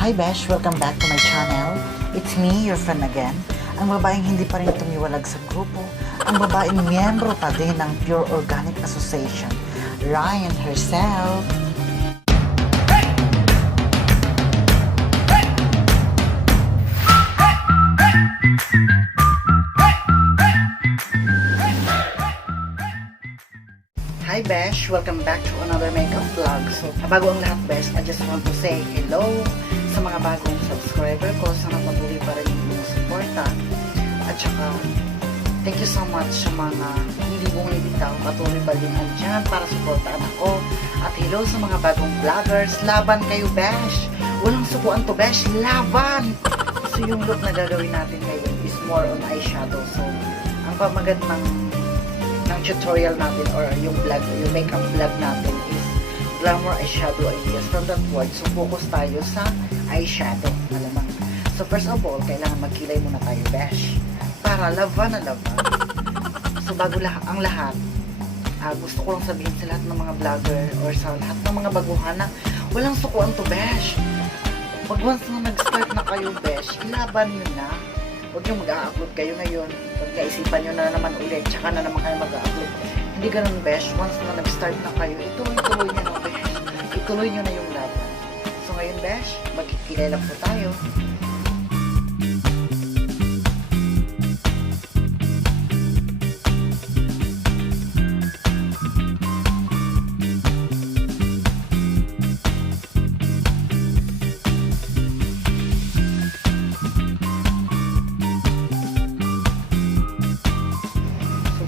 Hi Besh! Welcome back to my channel. It's me, your friend again. Ang babaeng hindi pa rin tumiwalag sa grupo. Ang babaeng miyembro pa din ng Pure Organic Association. Ryan herself. Hi Besh! Welcome back to another makeup vlog. So, bago ang lahat Besh, I just want to say hello sa mga bagong subscriber ko. Sana patuloy pa rin yung suporta. At saka, thank you so much sa mga hindi bumibitaw. Patuloy pa rin andyan para suportaan ako. At hello sa mga bagong vloggers. Laban kayo Besh! Walang sukuan to Besh! Laban! So, yung look na gagawin natin ngayon is more on eyeshadow. So, ang pamagandang ng tutorial natin or yung vlog, yung makeup vlog natin is Glamour eyeshadow ideas from that word. So, focus tayo sa eyeshadow. Malamang. So, first of all, kailangan magkilay muna tayo, Besh. Para laban na laban. So, bago ang lahat, gusto ko lang sabihin sa lahat ng mga vlogger or sa lahat ng mga baguhan na walang sukuan to, Besh. Pag once na nag-start na kayo, Besh, ilaban nyo na. Huwag nyo mag-a-upload kayo ngayon. Huwag naisipan nyo na naman ulit, tsaka na naman kayo mag-a-upload. Hindi ganun, Besh. Once na nag-start na kayo, ituloy nyo na, Besh. Ituloy nyo na yung laban. So ngayon, Besh, magkikilala po tayo.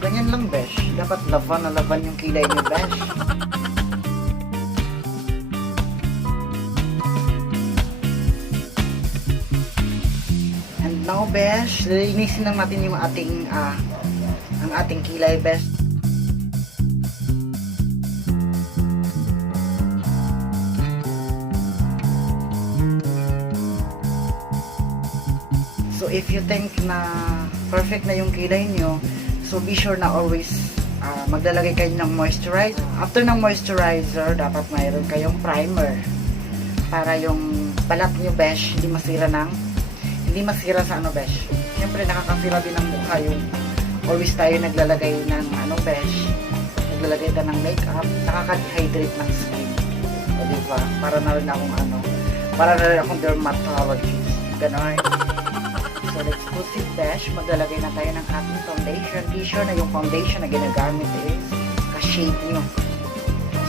Ganyan lang, Besh. Dapat laban na laban yung kilay niyo, Besh. And now, Besh, lilinisin lang natin yung ating ang ating kilay, Besh. So, if you think na perfect na yung kilay niyo, so, be sure na always maglalagay kayo ng moisturizer. After ng moisturizer, dapat mayroon kayong primer. Para yung balat nyo, Besh, hindi masira sa ano, Besh. Siyempre, nakakasira din ang mukha yung always tayo naglalagay ng ano, Besh. Naglalagay tayo ng makeup. Nakaka-dehydrate ng skin. O, diba? Para na rin akong dermatologist. Ganon. So, let's proceed, Besh. Maglalagay na tayo ng ating foundation. Be sure na yung foundation na ginagamit is ka-shade nyo.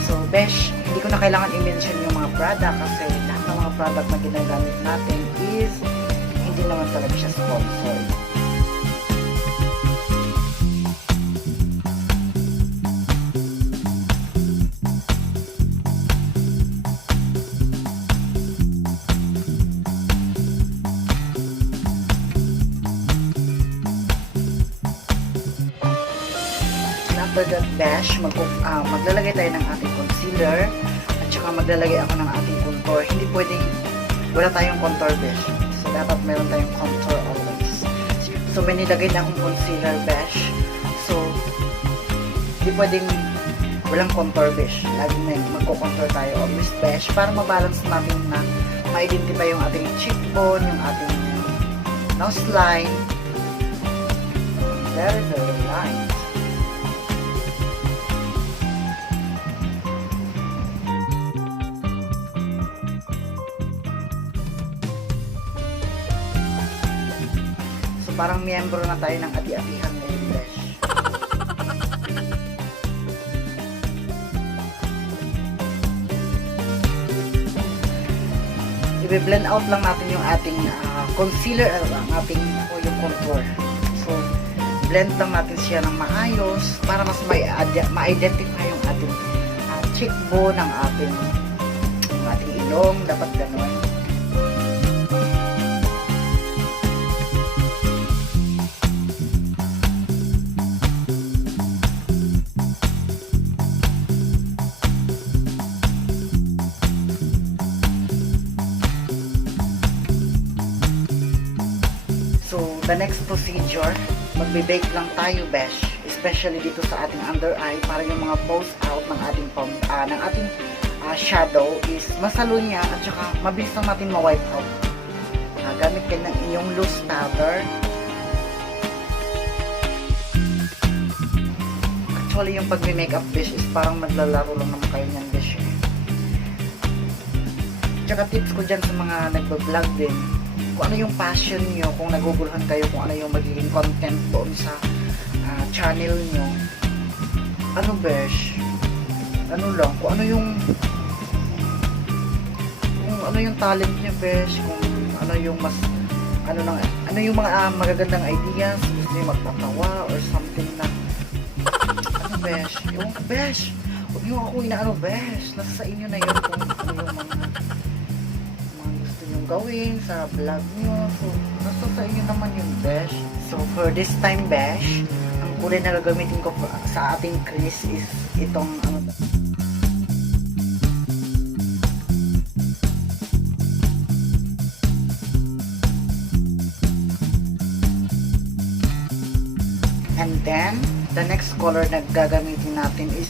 So, Besh, hindi ko na kailangan i-mention yung mga product kasi lahat ng mga product na ginagamit natin is hindi naman talaga siya sponsored. After that, Besh, maglalagay tayo ng ating concealer at saka maglalagay ako ng ating contour. Hindi pwedeng wala tayong contour, Besh. So, dapat meron tayong contour always. So, may nilagay na akong concealer, Besh. So, hindi pwedeng walang contour, Besh. Laging may magko-contour tayo always, Besh, para mabalance natin na ma-identify yung ating cheekbone, yung ating nose line. Very nice. Parang miyembro na tayo ng ati-atihan ngayon, Besh. I-blend out lang natin yung ating concealer, ang ating yung contour. So, blend lang natin siya ng maayos para mas ma-identify yung ating cheekbone, ang ating ilong. Dapat gano'n. So, the next procedure, magbe-bake lang tayo, Besh. Especially dito sa ating under eye para yung mga pose out ng ating shadow is masalo niya at saka mabilis lang natin ma-wipe out. Gamit kayo ng inyong loose powder. Actually, yung pag-makeup besh is parang naglalaro lang naman kayo niyan besh. Tsaka tips ko dyan sa mga nagbablog din, kung ano yung passion nyo, kung naguguluhan kayo, kung ano yung magiging content doon sa channel nyo. Ano besh? Ano lang, kung ano yung talent nyo besh, kung ano yung mas ano yung mga magagandang ideas, gusto nyo magpatawa or something na ano besh, yung besh, huwag nyo ako inaano besh, nasa sa inyo na yun kung ano yung mga gusto nyo gawin sa vlog nyo. So nasa sa inyo naman yung besh. So for this time besh, ang kulay na gagamitin ko sa ating crease is itong and then the next color na gagamitin natin is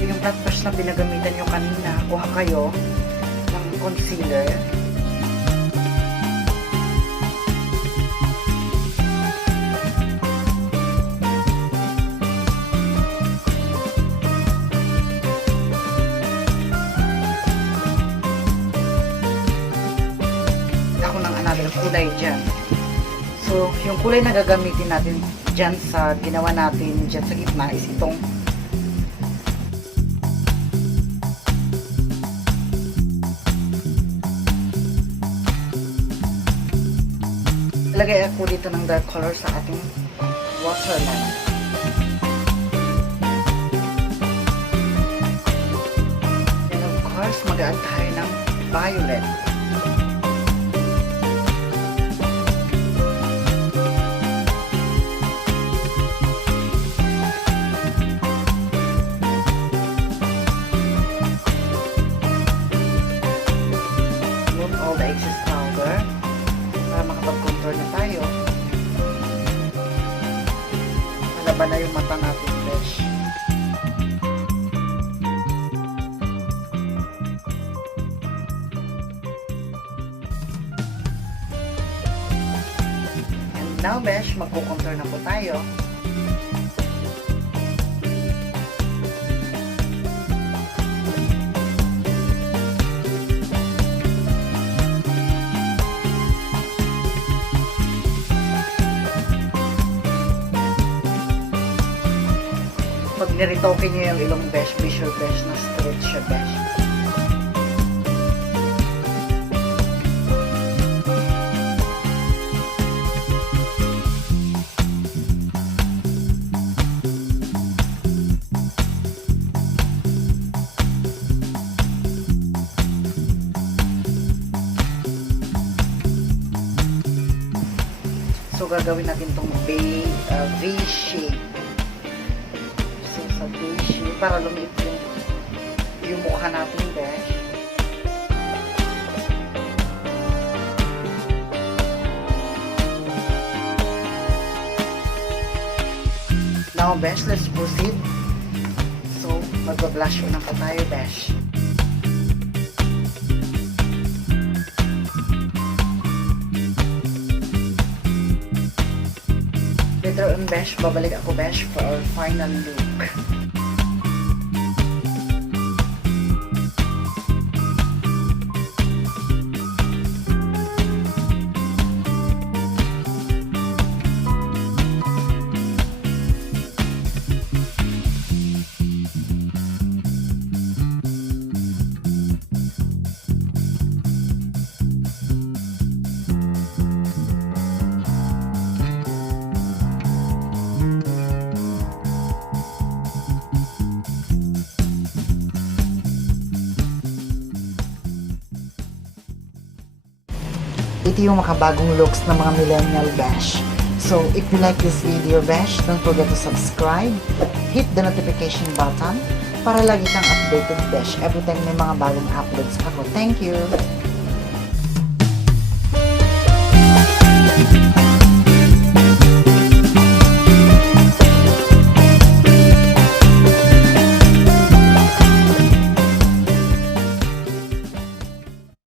yung flat brush na pinagamitan nyo kanina. Kuha kayo ng concealer. Kulay dyan. So, yung kulay na gagamitin natin dyan sa ginawa natin dyan sa gitna is itong lagay ako dito ng dark color sa ating waterline. And of course, mag-add tayo ng violet. Malaba na yung mata natin, besh. And now, besh, magkukontour na po tayo. Pag niritoke nyo yung ilong besh, be sure besh na straight siya besh. So gagawin natin tong V-shape. Sa V-shape para lumiit yung mukha natin, besh. Now, besh, let's proceed. So, mag-blush na pa tayo, besh. Later on, besh, babalik ako, besh, for our final look. Ito yung makabagong looks ng mga millennial, besh. So, if you like this video, besh, don't forget to subscribe, hit the notification button para lagi kang updated, besh, every time may mga bagong uploads ako. Thank you!